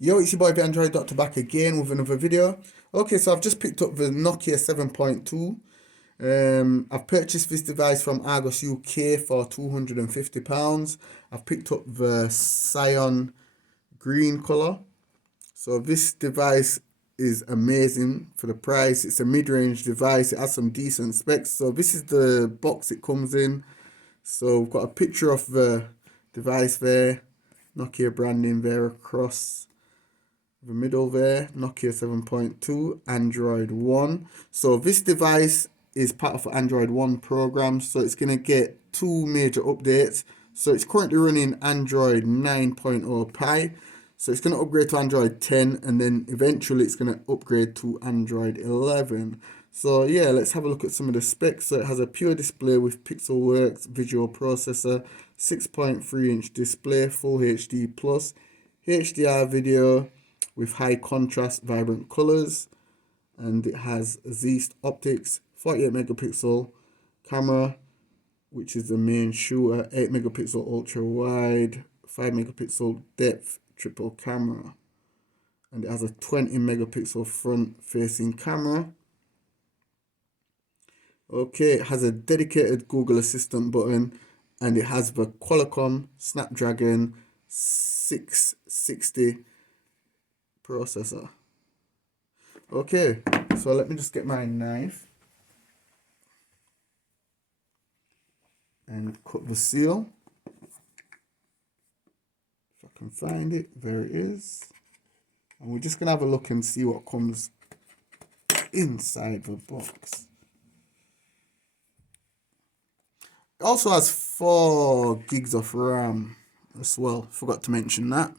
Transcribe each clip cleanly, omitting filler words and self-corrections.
Yo, it's your boy the Android Doctor back again with another video. Okay, so I've just picked up the Nokia 7.2. I've purchased this device from Argos UK for £250. I've picked up the Cyan Green color. So this device is amazing for the price. It's a mid-range device. It has some decent specs. So this is the box it comes in. So we've got a picture of the device there. Nokia branding there across the middle there, Nokia 7.2, Android 1. So this device is part of the Android 1 program, so it's going to get two major updates. So it's currently running Android 9.0 Pie, so it's going to upgrade to Android 10, and then eventually it's going to upgrade to Android 11. So yeah, let's have a look at some of the specs. So it has a pure display with Pixelworks visual processor, 6.3-inch display, Full HD plus, HDR video with high contrast vibrant colors, and it has Zeest optics, 48 megapixel camera, which is the main shooter, 8 megapixel ultra wide, 5 megapixel depth triple camera, and it has a 20 megapixel front facing camera. Okay, it has a dedicated Google Assistant button, and it has the Qualcomm Snapdragon 660 processor. Okay, so let me just get my knife and cut the seal. If I can find it, there it is. And we're just gonna have a look and see what comes inside the box. It also has 4 gigs of RAM as well. Forgot to mention that.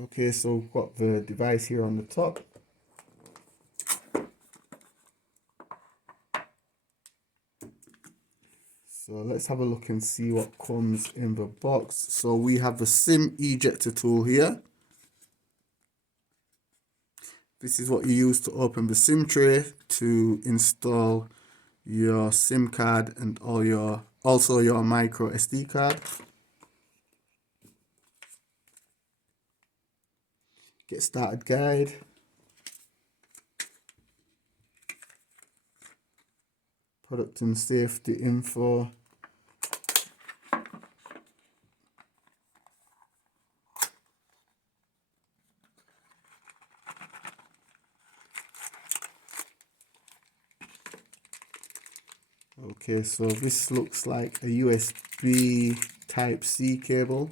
Okay, so we've got the device here on the top. So let's have a look and see what comes in the box. So we have the SIM ejector tool here. This is what you use to open the SIM tray to install your SIM card and also your micro SD card. Get started guide. Product and safety info. Okay, so this looks like a USB Type-C cable.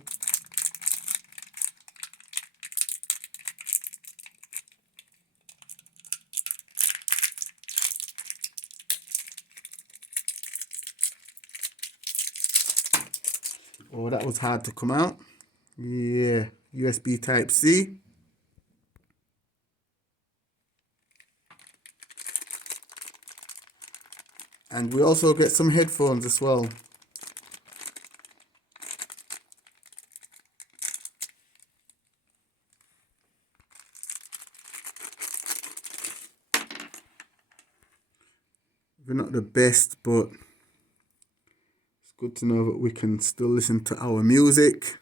Oh, that was hard to come out. Yeah, USB Type-C. And we also get some headphones as well. They're not the best, but it's good to know that we can still listen to our music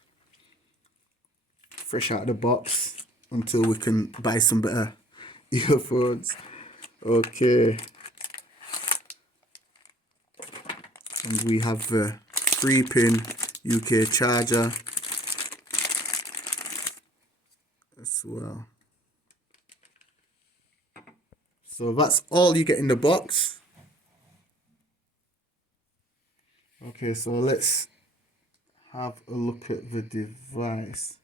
fresh out of the box until we can buy some better earphones. Okay. And we have the 3-pin UK charger as well. So that's all you get in the box. Okay, so let's have a look at the device.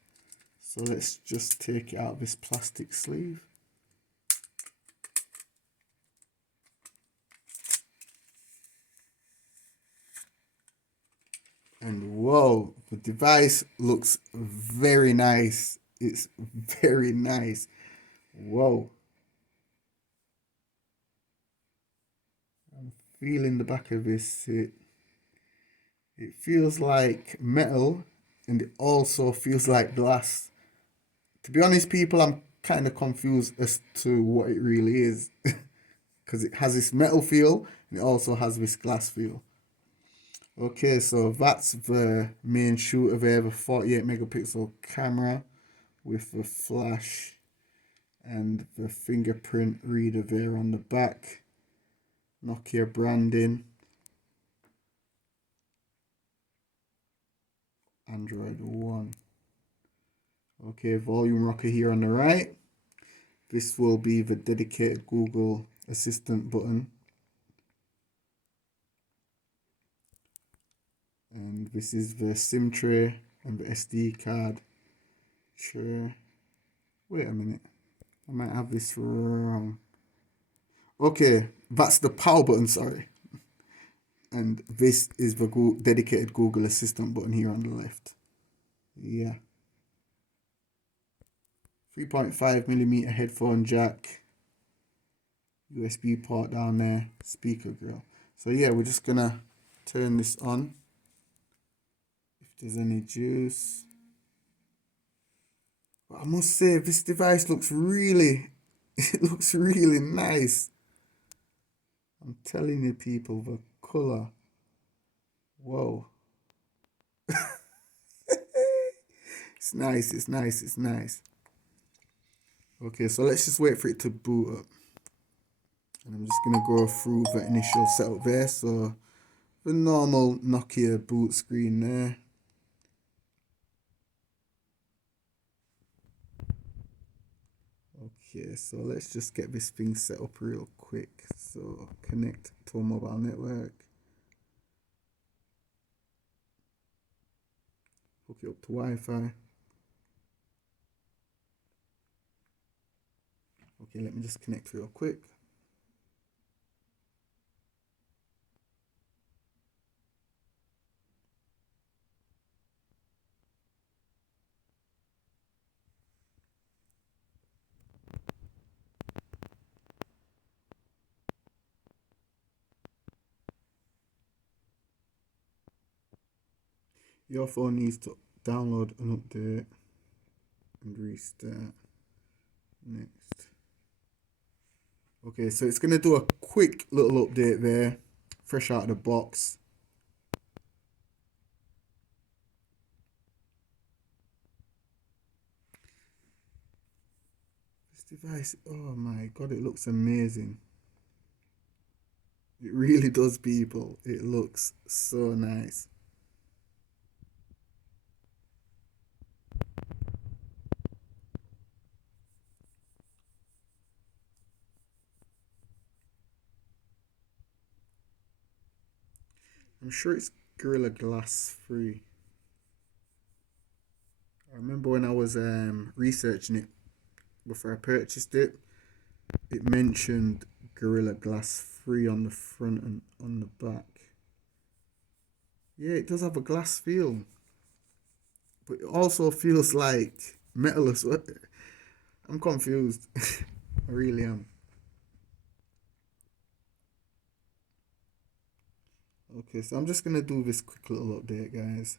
So let's just take it out of this plastic sleeve. And whoa, the device looks very nice. It's very nice. Whoa. I'm feeling the back of this. It feels like metal, and it also feels like glass. To be honest, people, I'm kind of confused as to what it really is. because it has this metal feel and it also has this glass feel. Okay, so that's the main shooter there, the 48 megapixel camera with the flash and the fingerprint reader there on the back. Nokia branding. Android One. Okay, volume rocker here on the right. This will be the dedicated Google Assistant button. And this is the SIM tray and the SD card tray. Wait a minute. I might have this wrong. Okay, that's the power button, sorry. And this is the dedicated Google Assistant button here on the left. Yeah. 3.5mm headphone jack. USB port down there. Speaker grill. So yeah, we're just gonna turn this on. If there's any juice. But I must say, this device looks really, it looks really nice. I'm telling you people, the color. Whoa. It's nice, it's nice, it's nice. Okay, so let's just wait for it to boot up. And I'm just gonna go through the initial setup there. So the normal Nokia boot screen there. Okay, so let's just get this thing set up real quick. So connect to a mobile network. Hook it up to Wi-Fi. Okay, let me just connect real quick. Your phone needs to download an update and restart. Next. Okay, so it's going to do a quick little update there, fresh out of the box. This device, oh my god, it looks amazing. It really does, people. It looks so nice. I'm sure it's Gorilla Glass free. I remember when I was researching it before I purchased it, it mentioned Gorilla Glass free on the front and on the back. Yeah, it does have a glass feel, but it also feels like metal as well. I'm confused. I really am. Okay, so I'm just gonna do this quick little update, guys.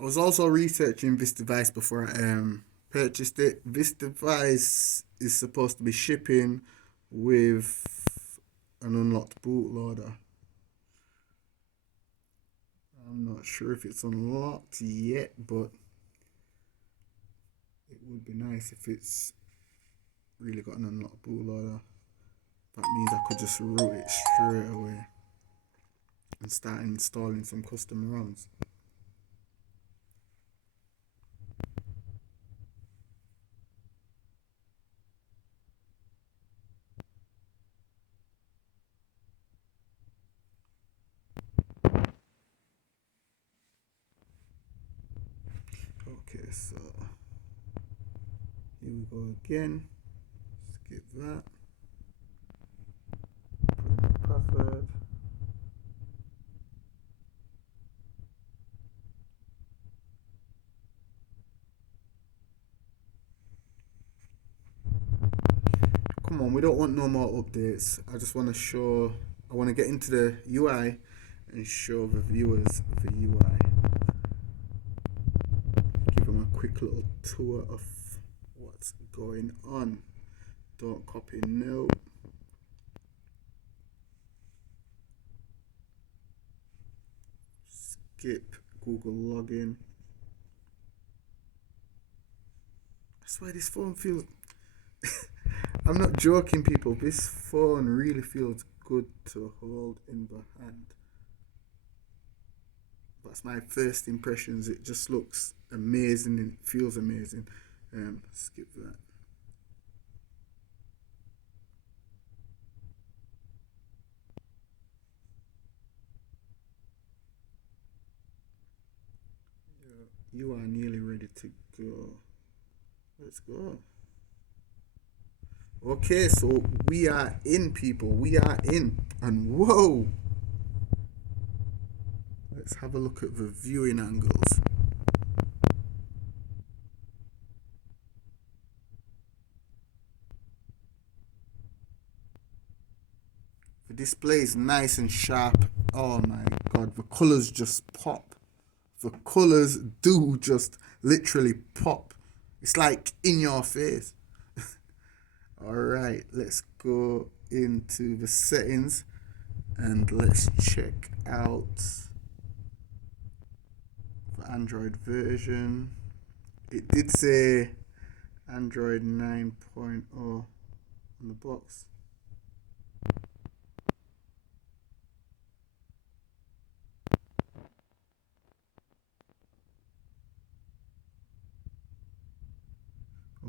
I was also researching this device before I purchased it. This device is supposed to be shipping with an unlocked bootloader. not sure if it's unlocked yet, but it would be nice if it's really got an unlocked bootloader. That means I could just route it straight away and start installing some custom ROMs. Okay, so here we go again. Skip that. Put in my password. Come on, we don't want no more updates. I just want to show, I want to get into the UI and show the viewers the UI. Give them a quick little tour of what's going on. Don't copy, no. Skip Google login. I swear this phone feels... I'm not joking, people. This phone really feels good to hold in the hand. That's my first impressions. It just looks amazing and it feels amazing. Skip that. You are nearly ready to go. Let's go. Okay, so we are in, people. We are in. And whoa! Let's have a look at the viewing angles. The display is nice and sharp. Oh my god, the colors just pop. The colors do just literally pop. It's like in your face. Alright, let's go into the settings and let's check out the Android version. It did say Android 9.0 on the box.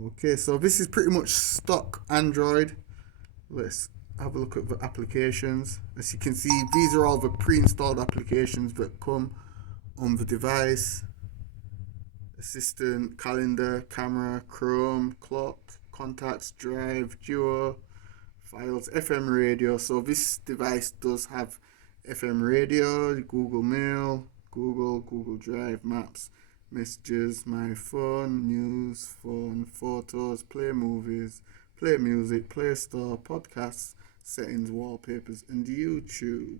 Okay, so this is pretty much stock Android. Let's have a look at the applications. As you can see, these are all the pre-installed applications that come on the device. Assistant, calendar, camera, Chrome, clock, contacts, drive, duo, files, FM radio. So this device does have FM radio, Google Mail, Google Drive, Maps, messages, my phone, news, phone, photos, play movies, play music, play store, podcasts, settings, wallpapers, and YouTube.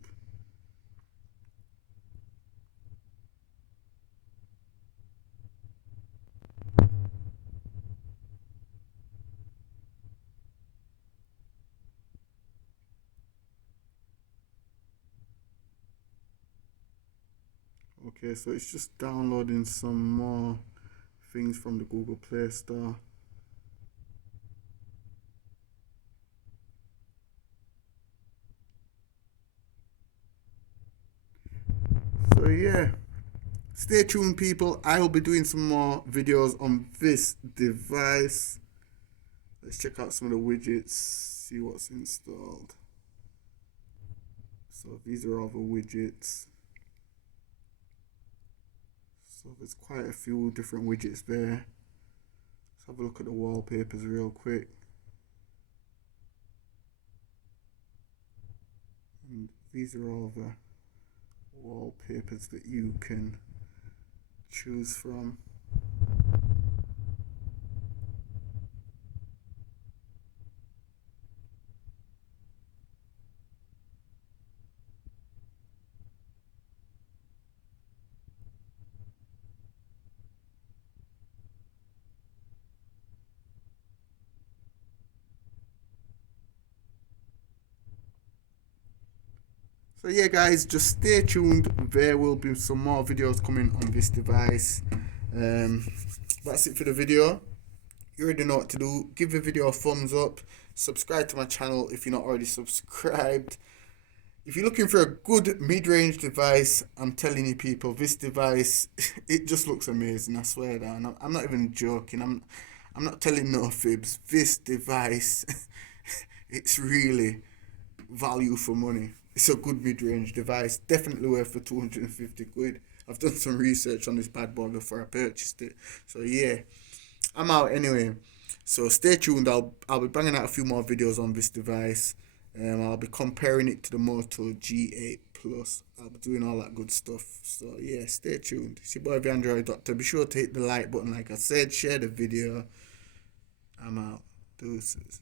Okay, so it's just downloading some more things from the Google Play Store. So yeah, stay tuned, people. I will be doing some more videos on this device. Let's check out some of the widgets, see what's installed. So these are all the widgets. So there's quite a few different widgets there. Let's have a look at the wallpapers real quick. And these are all the wallpapers that you can choose from. So yeah guys, just stay tuned. There will be some more videos coming on this device. That's it for the video. You already know what to do. Give the video a thumbs up. Subscribe to my channel if you're not already subscribed. If you're looking for a good mid-range device, I'm telling you people, this device, it just looks amazing, I swear that. I'm not even joking. I'm not telling no fibs. This device, it's really value for money. It's a good mid-range device. Definitely worth for 250 quid. I've done some research on this bad boy before I purchased it. So yeah, I'm out anyway. So stay tuned. I'll be banging out a few more videos on this device. I'll be comparing it to the Moto G8 Plus. I'll be doing all that good stuff. So yeah, stay tuned. It's your boy the Android Doctor. Be sure to hit the like button like I said. Share the video. I'm out. Deuces.